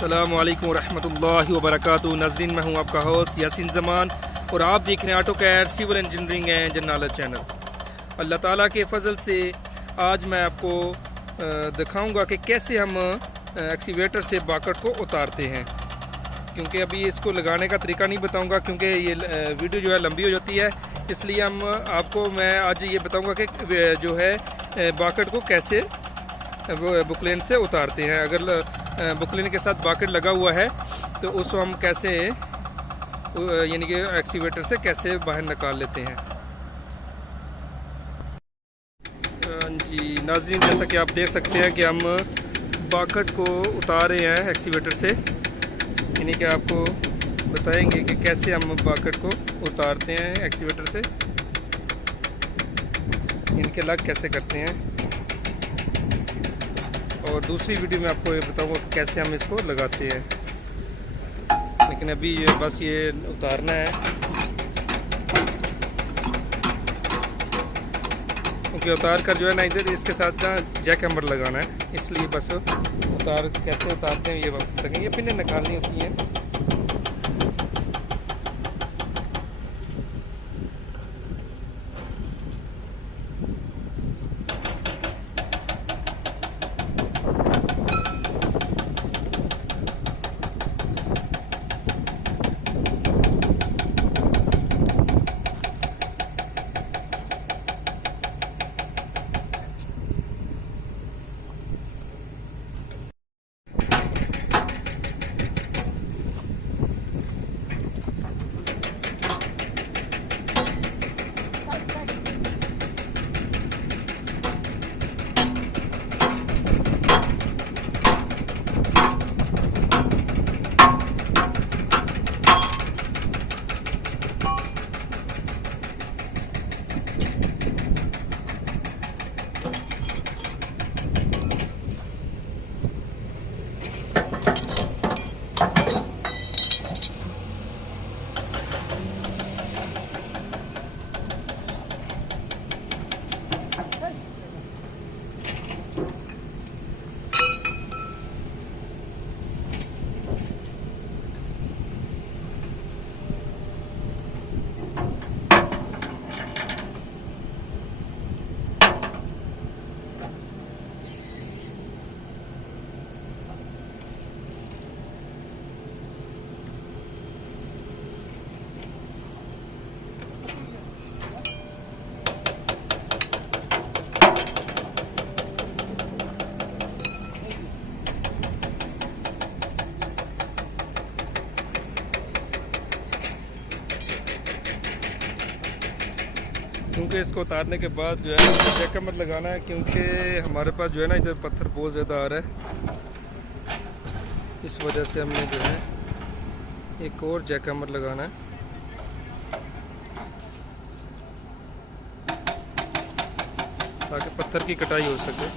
अस्सलामु अलैकुम वरहमतुल्लाहि वबरकातुहू। नाज़रीन, मैं हूं आपका होस्ट यासीन ज़मान और आप देख रहे हैं AutoCAD civil engineering and general channel. अल्लाह ताला के फ़ज़ल से आज मैं आपको दिखाऊंगा कि कैसे हम एक्सीवेटर से बाकट को उतारते हैं। क्योंकि अभी इसको लगाने का तरीका नहीं बताऊंगा क्योंकि ये वीडियो जो है लंबी हो जाती है, इसलिए मैं आज ये बताऊंगा कि जो है बाकट को कैसे बुकलेन से उतारते हैं। अगर बुकलेन के साथ बाकट लगा हुआ है तो उसको हम कैसे यानी कि एक्सीवेटर से कैसे बाहर निकाल लेते हैं। जी नाज़रीन, जैसा कि आप देख सकते हैं कि हम बाकट को उतार रहे हैं एक्सीवेटर से, यानी कि आपको बताएंगे कि कैसे हम बाकट को उतारते हैं एक्सीवेटर से, इनके लग कैसे करते हैं। और दूसरी वीडियो में आपको ये बताऊंगा कि कैसे हम इसको लगाते हैं। लेकिन अभी बस ये उतारना है क्योंकि उतार कर जो है ना इधर इसके साथ ना जैक हैमर लगाना है, इसलिए बस कैसे उतारते हैं ये वक्त तक ये पिनें निकालनी होती हैं। क्योंकि इसको उतारने के बाद जो है जैक हैमर लगाना है, क्योंकि हमारे पास जो है ना इधर पत्थर बहुत ज़्यादा आ रहा है, इस वजह से हमने जो है एक और जैक हैमर लगाना है ताकि पत्थर की कटाई हो सके।